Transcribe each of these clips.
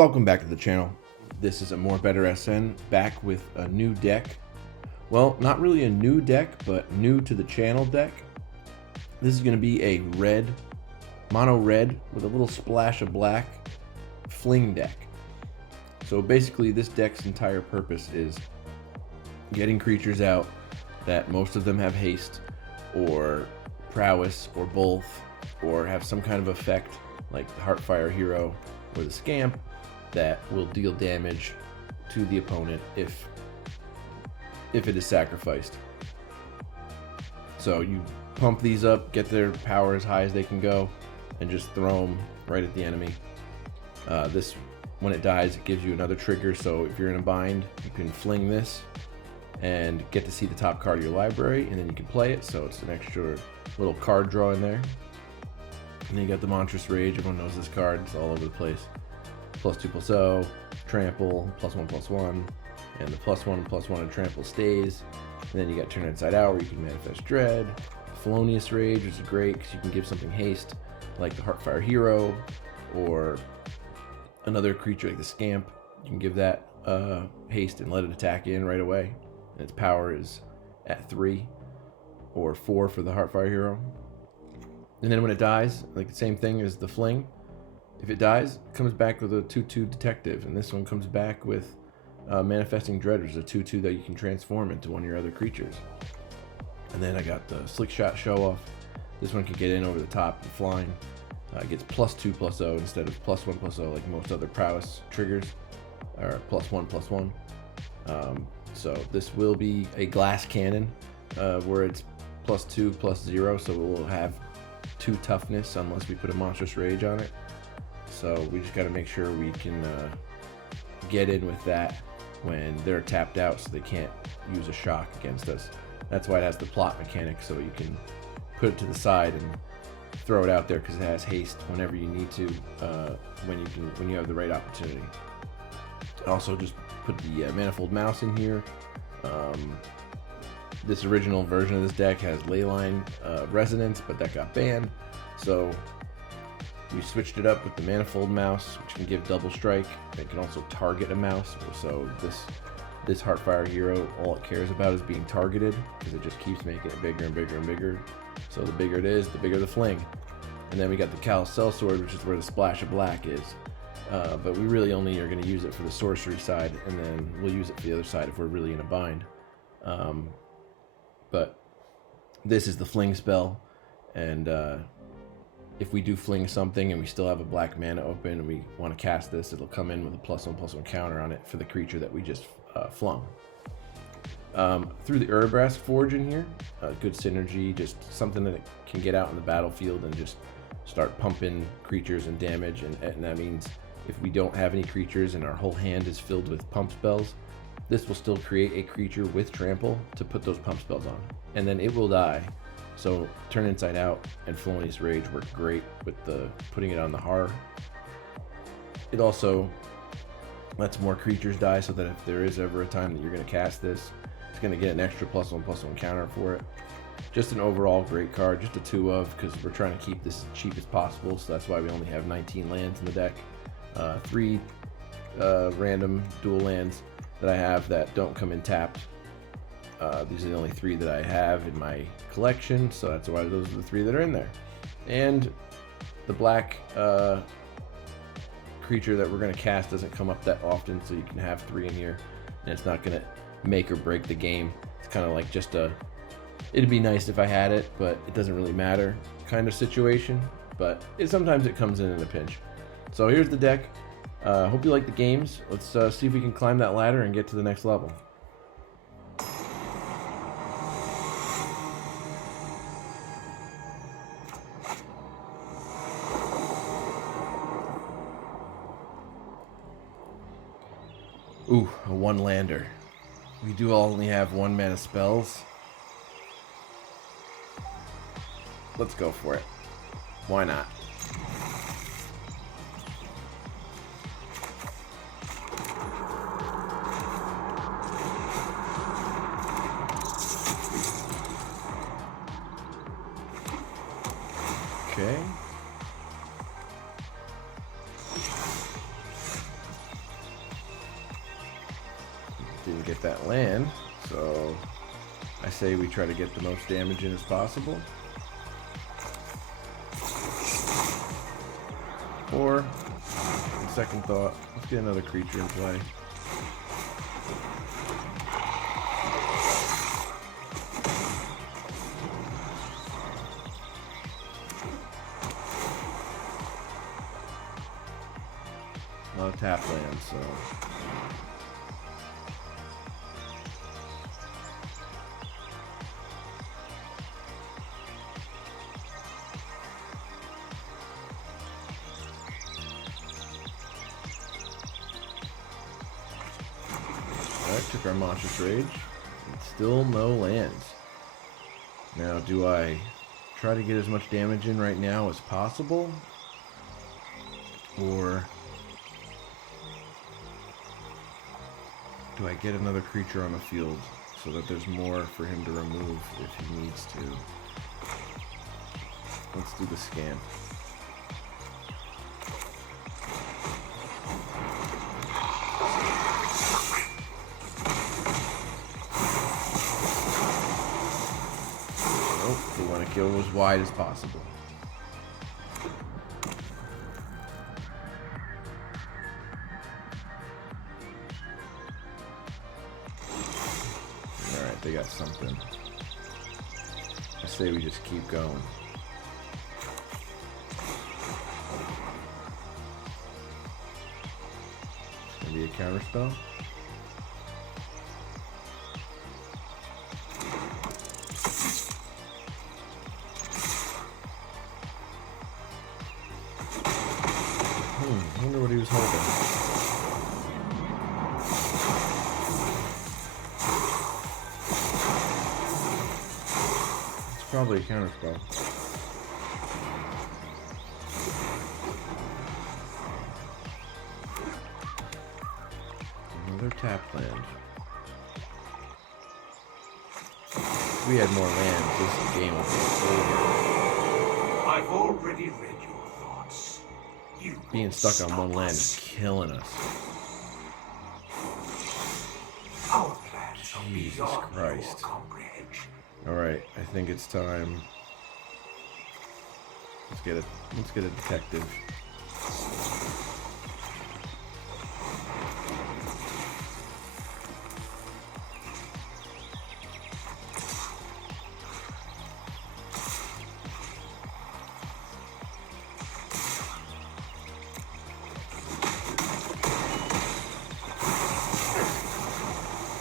Welcome back to the channel. This is a More Better SN back with a new deck. Well, not really a new deck, but new to the channel deck. This is going to be a red, mono red with a little splash of black fling deck. So basically this deck's entire purpose is getting creatures out that most of them have haste or prowess or both, or have some kind of effect like the Heartfire Hero or the Scamp that will deal damage to the opponent if it is sacrificed. So you pump these up, get their power as high as they can go, and just throw them right at the enemy. This, when it dies, it gives you another trigger, so if you're in a bind, you can fling this and get to see the top card of your library, and then you can play it, so it's an extra little card draw in there. And then you got the Monstrous Rage. Everyone knows this card, it's all over the place. +2/+0, trample, +1/+1, and the +1/+1 and trample stays. And then you got Turn Inside Out, where you can manifest Dread. Felonious Rage, which is great because you can give something haste, like the Heartfire Hero, or another creature like the Scamp. You can give that haste and let it attack in right away. And its power is at 3 or 4 for the Heartfire Hero. And then when it dies, like the same thing as the Fling, if it dies, it comes back with a 2/2 Detective, and this one comes back with Manifesting Dread, which is a 2/2 that you can transform into one of your other creatures. And then I got the Slick Shot Show Off. This one can get in over the top and flying. It gets +2/+0 instead of +1/+0 like most other prowess triggers, or +1/+1. So this will be a glass cannon, where it's +2/+0, so it will have 2 toughness unless we put a Monstrous Rage on it. So we just got to make sure we can get in with that when they're tapped out, so they can't use a shock against us. That's why it has the plot mechanic, so you can put it to the side and throw it out there because it has haste whenever you need to, when you have the right opportunity. Also, just put the Manifold Mouse in here. This original version of this deck has Leyline Resonance, but that got banned. So we switched it up with the Manifold Mouse, which can give double strike. It can also target a mouse. So this Heartfire Hero, all it cares about is being targeted, because it just keeps making it bigger and bigger and bigger. So the bigger it is, the bigger the fling. And then we got the Callous Sellsword, which is where the splash of black is. But we really only are going to use it for the sorcery side, and then we'll use it for the other side if we're really in a bind. But this is the fling spell, and if we do fling something and we still have a black mana open and we want to cast this, it'll come in with a +1/+1 counter on it for the creature that we just flung. Through the Urabrask Forge in here, good synergy, just something that can get out in the battlefield and just start pumping creatures and damage, and that means if we don't have any creatures and our whole hand is filled with pump spells, this will still create a creature with trample to put those pump spells on, and then it will die. So Turn Inside Out and Felonious Rage work great with putting it on the Horror. It also lets more creatures die, so that if there is ever a time that you're going to cast this, it's going to get an extra +1/+1 counter for it. Just an overall great card, just a 2 of, because we're trying to keep this as cheap as possible, so that's why we only have 19 lands in the deck. 3 random dual lands that I have that don't come in tapped. These are the only 3 that I have in my collection, so that's why those are the 3 that are in there. And the black creature that we're going to cast doesn't come up that often, so you can have 3 in here, and it's not going to make or break the game. It's kind of like just it'd be nice if I had it, but it doesn't really matter kind of situation, but sometimes it comes in a pinch. So here's the deck. Hope you like the games. Let's see if we can climb that ladder and get to the next level. Ooh, a 1-lander. We do only have 1 mana spells. Let's go for it. Why not? Okay. make that land. So I say we try to get the most damage in as possible. Or, on second thought, let's get another creature in play. Not a tap land, so. Alright, took our Monstrous Rage. And still no lands. Now, do I try to get as much damage in right now as possible? Or do I get another creature on the field so that there's more for him to remove if he needs to? Let's do the scan. Nope, we want to go as wide as possible. They got something. I say we just keep going. It's gonna be a counter spell. I wonder what he was holding. Probably a counter spell. Another tap land. If we had more lands, this game would be over. I've already read your thoughts. You being stuck on one land is killing us. Our plans are Jesus beyond Christ. your comprehension. Alright, I think it's time. Let's get a detective.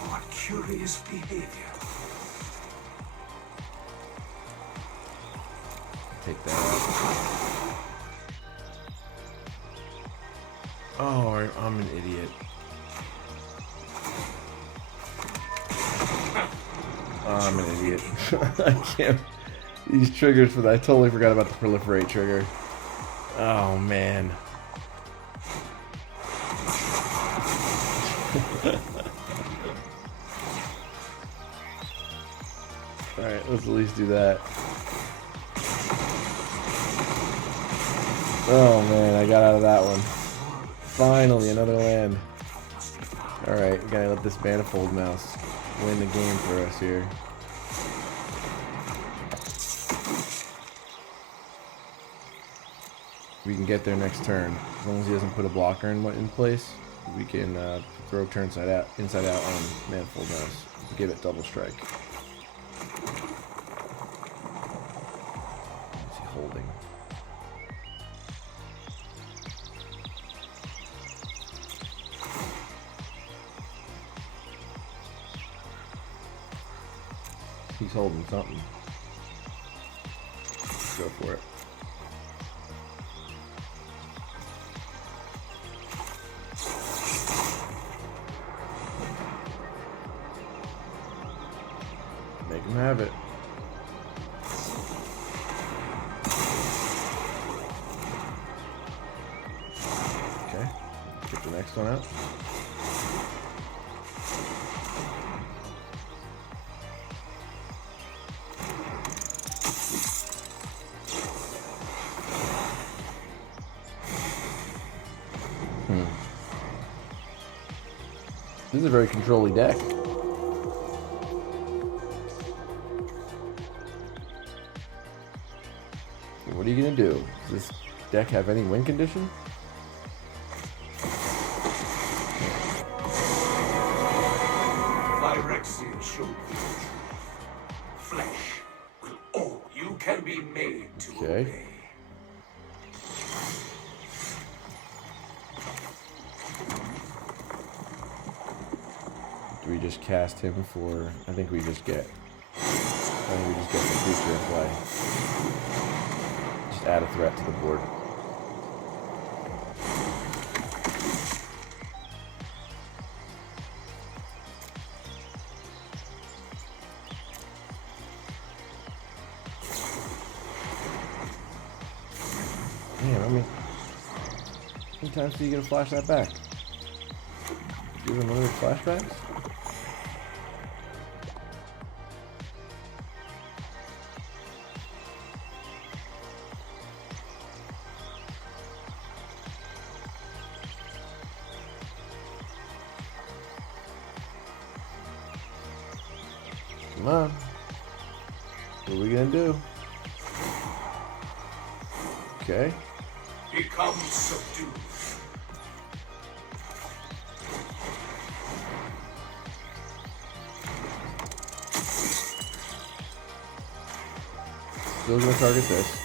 What curious behavior. Take that out. Oh, I'm an idiot. Oh, I'm an idiot. I can't. These triggers for that. I totally forgot about the proliferate trigger. Oh, man. Alright, let's at least do that. Oh man, I got out of that one. Finally, another land. Alright, we gotta let this Manifold Mouse win the game for us here. We can get there next turn. As long as he doesn't put a blocker in place, we can throw turn inside out on Manifold Mouse. Give it double strike. What's he holding? He's holding something. Let's go for it. Make him have it. Okay. Get the next one out. This is a very controlling deck. What are you gonna do? Does this deck have any win condition? Phyrexian showed me the truth. Flesh will all you can be made to Okay. obey. Do we just cast him for? I think we just get. I think we just get the creature in play. Just add a threat to the board. Damn, I mean, how many times do you get to flash that back? Do you have another flashbacks? Come on. What are we gonna do? Okay. Become subdued. Still gonna target this.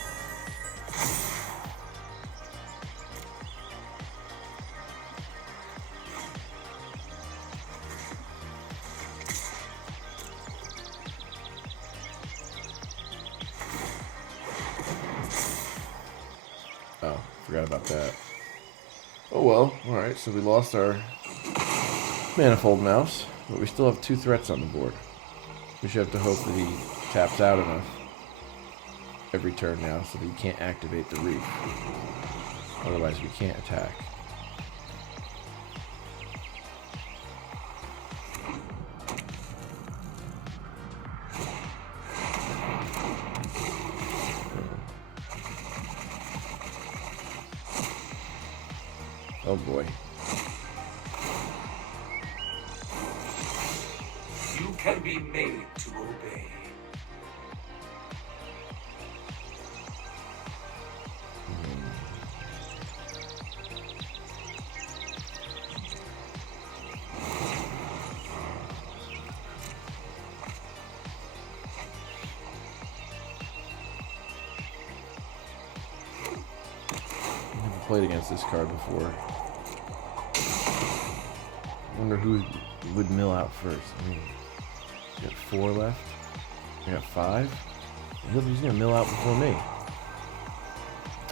Oh, forgot about that. Oh well, alright, so we lost our Manifold Mouse, but we still have 2 threats on the board. We should have to hope that he taps out enough every turn now so that he can't activate the reef. Otherwise we can't attack. Oh boy. You can be made to obey. Never played against this card before. Wonder who would mill out first. I mean, we got 4 left. We got 5. He's gonna mill out before me.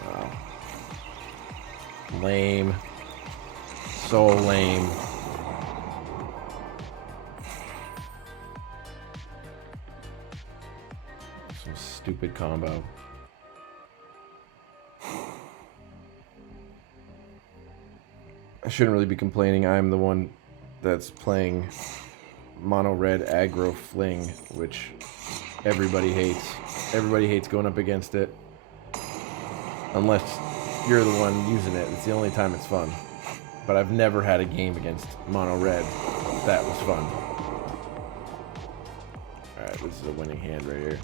Oh. Lame. So lame. Some stupid combo. I shouldn't really be complaining. I'm the one that's playing mono red aggro fling, which everybody hates. Everybody hates going up against it. Unless you're the one using it. It's the only time it's fun. But I've never had a game against mono red that was fun. Alright, this is a winning hand right here.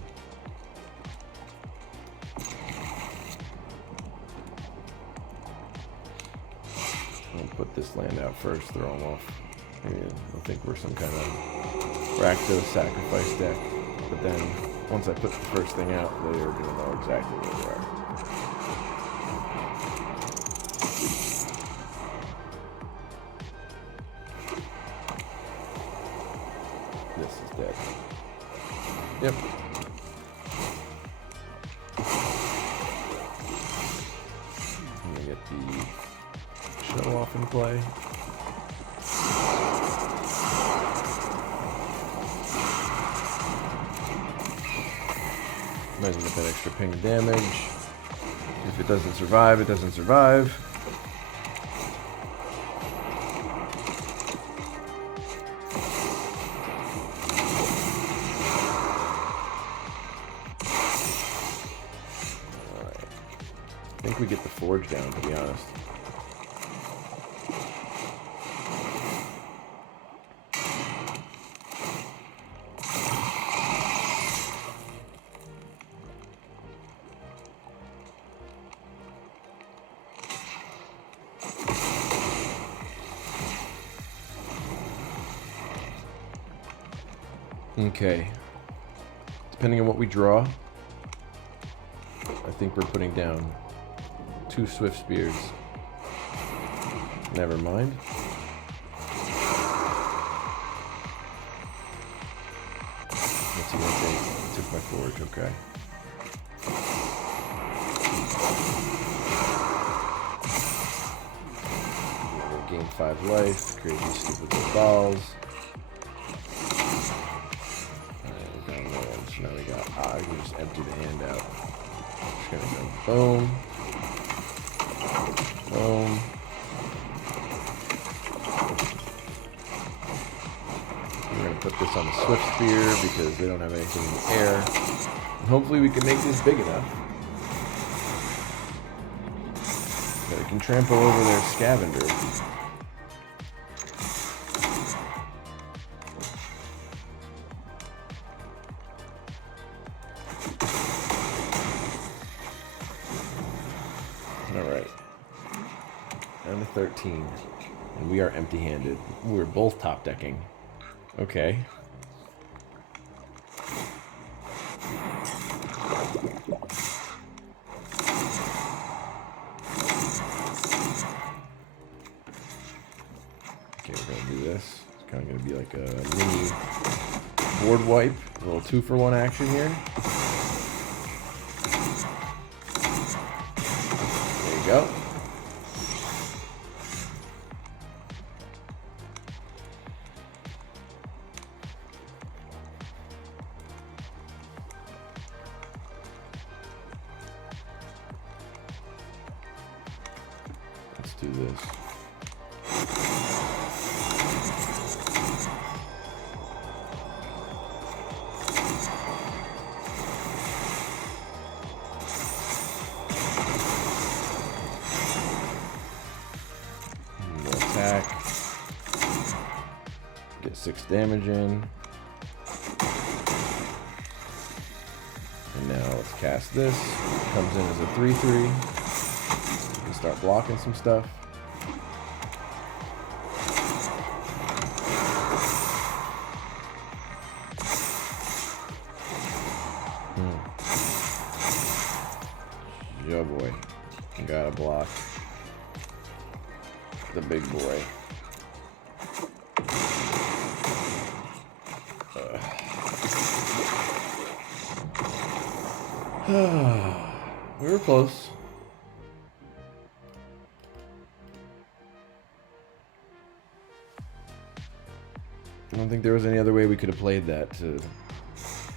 I'll put this land out first, throw them off. I think we're some kind of Rakdos sacrifice deck. But then, once I put the first thing out, they are going to know exactly where they are. This is dead. Yep. I'm going to get the shuttle off in play. Might as well get that extra ping of damage. If it doesn't survive, it doesn't survive. Alright. I think we get the forge down, to be honest. Okay. Depending on what we draw, I think we're putting down 2 swift spears. Never mind. Let's see what they took my forge. Okay. Gain 5 life. Crazy stupid little balls. Alright, we're going low. So now we got. I can just empty the hand out. Just gonna go boom. Boom. We're gonna put this on the swift spear because they don't have anything in the air. And hopefully we can make this big enough. But it can trample over their scavenger. Alright. Down to 13. And we are empty-handed. We're both top-decking. Okay. Okay, we're gonna do this. It's kind of gonna be like a mini board wipe. A little 2-for-1 action here. There you go. Let's do this. More attack. Get 6 damage in. And now let's cast this. Comes in as a 3/3. Start blocking some stuff. Oh boy. Gotta block the big boy. We were close. I don't think there was any other way we could have played that to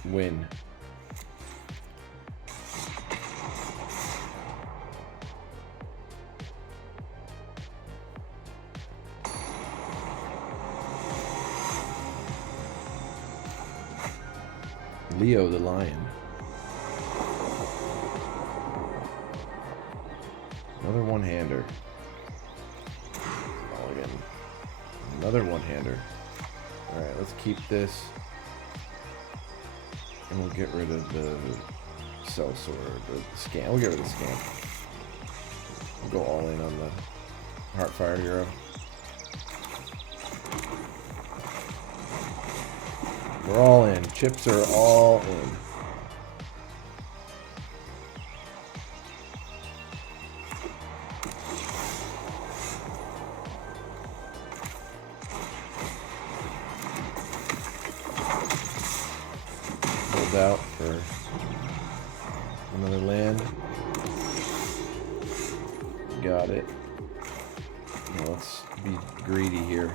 win. Leo the lion. Another one-hander. Mulligan. Another one-hander. Alright, let's keep this. And we'll get rid of the cell sword, the scam. We'll get rid of the scam. We'll go all in on the Heartfire hero. We're all in. Chips are all in. Hold out for another land. Got it. Now let's be greedy here.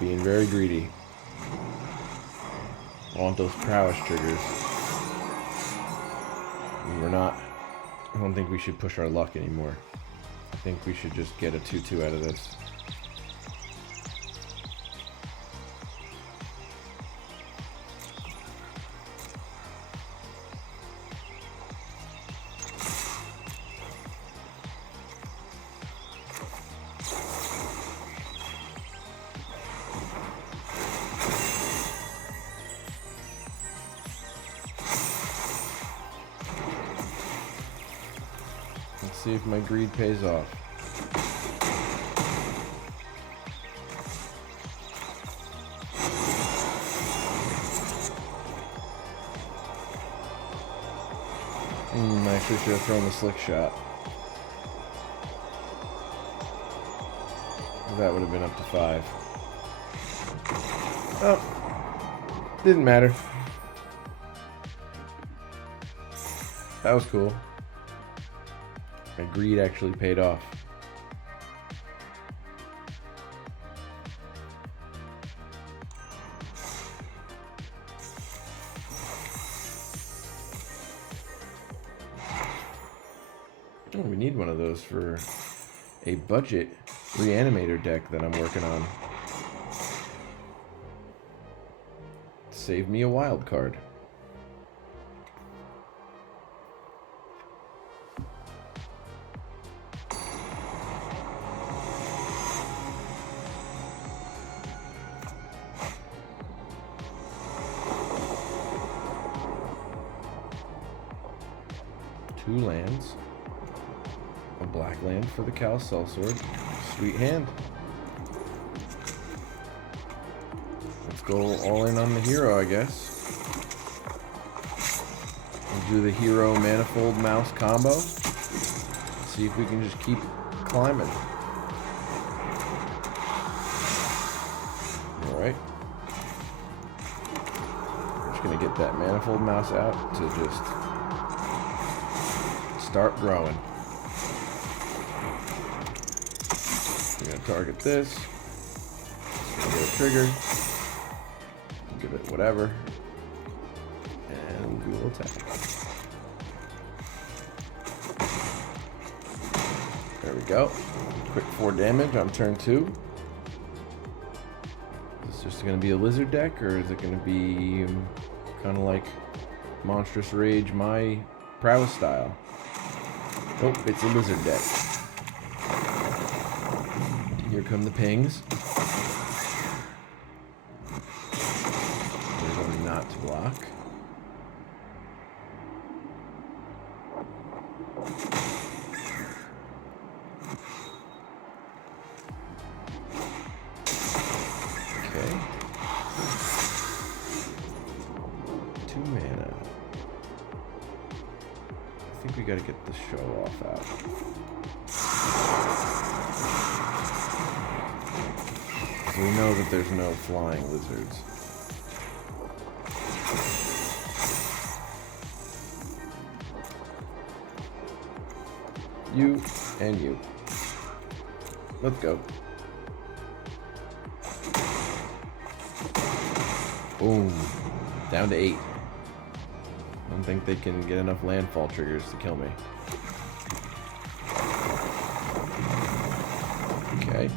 Being very greedy. I want those prowess triggers. And we're not. I don't think we should push our luck anymore. I think we should just get a 2/2 out of this. see if my greed pays off. I actually should have thrown the slick shot. That would have been up to 5. Oh, didn't matter. That was cool. My greed actually paid off. Oh, we need one of those for a budget reanimator deck that I'm working on. Save me a wild card. Two lands. A black land for the Cal Sellsword. Sweet hand. Let's go all in on the hero, I guess. We'll do the hero manifold mouse combo. See if we can just keep climbing. Alright. We're just gonna get that manifold mouse out to just start growing. We're gonna target this. Get a trigger. Give it whatever. And we will attack. There we go. Quick 4 damage on turn 2. Is this just gonna be a lizard deck, or is it gonna be kind of like Monstrous Rage, my prowess style? Nope, it's a lizard deck. Here come the pings. We're going not to block. Okay. 2 mana. I think we gotta get the show off out. We know that there's no flying lizards. You and you. Let's go. Boom. Down to 8. I don't think they can get enough landfall triggers to kill me. Okay.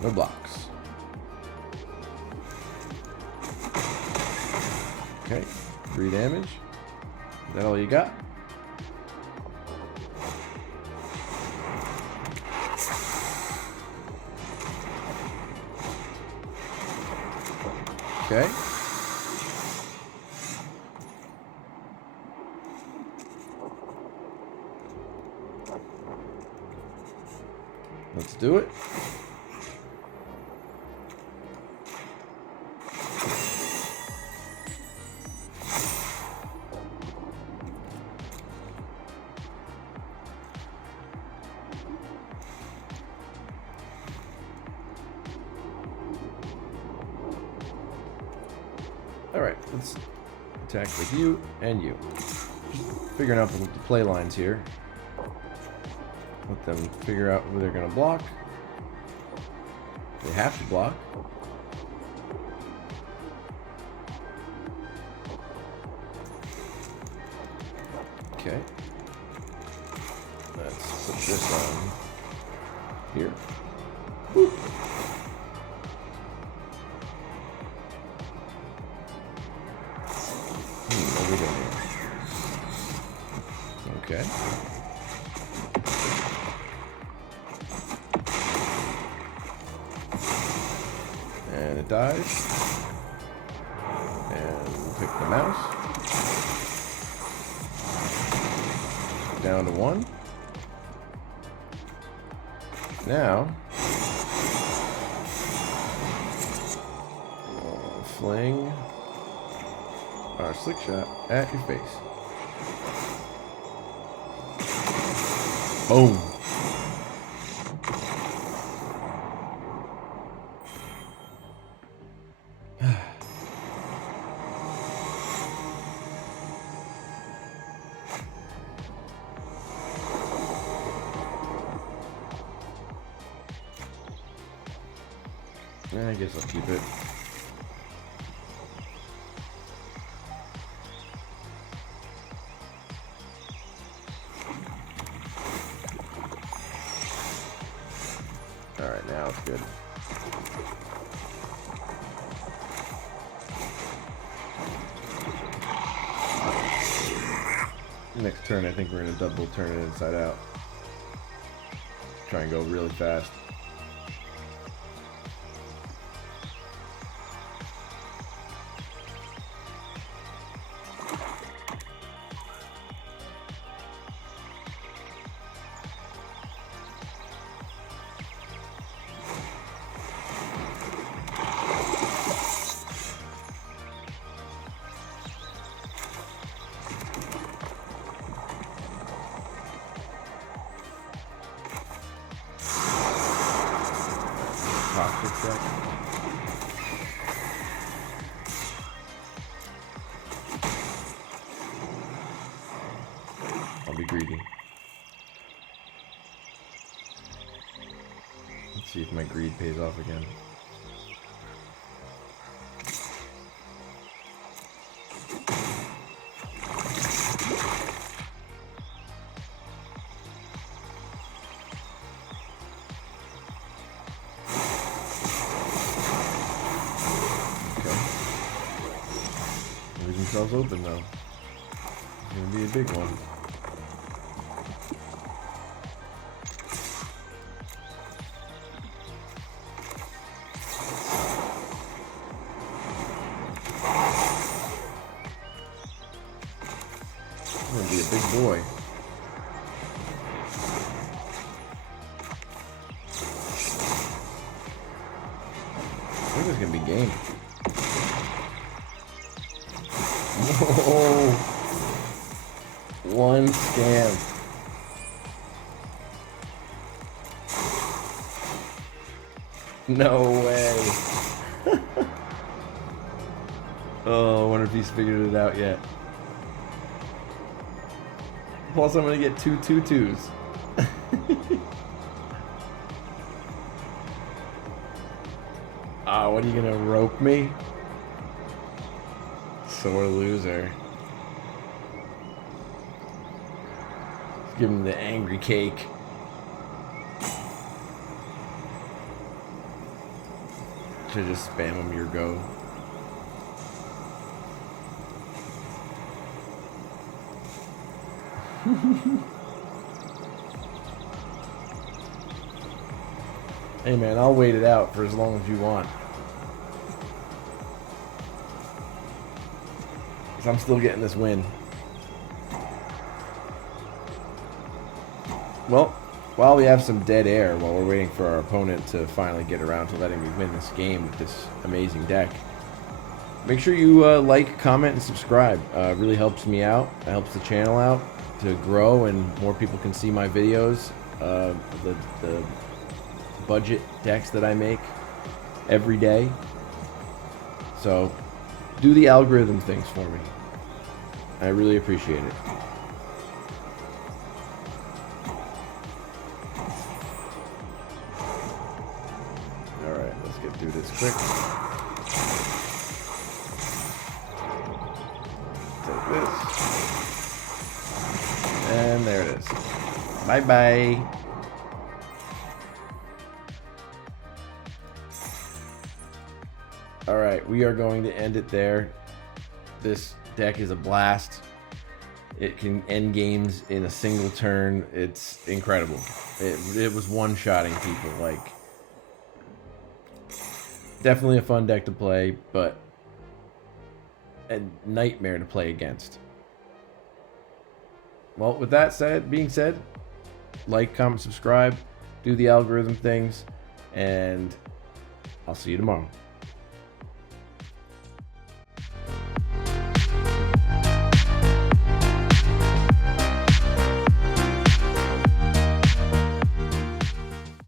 No blocks. Okay, 3 damage. Is that all you got? Okay. Let's do it. Alright, let's attack with you and you. Just figuring out the play lines here. Let them figure out who they're going to block. They have to block. Okay. Let's put this on here. Boop. What are we doing here? Okay. And it dies. pick the mouse. Down to 1. Now, we'll fling our slick shot at your face. Boom. I guess I'll keep it. Alright, now it's good. Next turn, I think we're going to double turn it inside out. Try and go really fast. Toxic deck. I'll be greedy. Let's see if my greed pays off again. Themselves open though. It's gonna be a big one. It's gonna be a big boy. I think it's gonna be game. Whoa. One scam. No way. Oh, I wonder if he's figured it out yet. Plus, I'm gonna get 2 2-2s. Ah, what are you gonna rope me? Sore loser. Let's give him the angry cake. Should just spam him your go. Hey man, I'll wait it out for as long as you want. Because I'm still getting this win. Well, while we have some dead air, while we're waiting for our opponent to finally get around to letting me win this game with this amazing deck, make sure you like, comment, and subscribe. It really helps me out. It helps the channel out to grow and more people can see my videos. The budget decks that I make every day. So do the algorithm things for me. I really appreciate it. Alright, let's get through this quick. Take this. And there it is. Bye-bye. Alright, we are going to end it there. This deck is a blast. It can end games in a single turn. It's incredible. It was one-shotting people. Like, definitely a fun deck to play, but a nightmare to play against. Well, with that being said, like, comment, subscribe, do the algorithm things, and I'll see you tomorrow.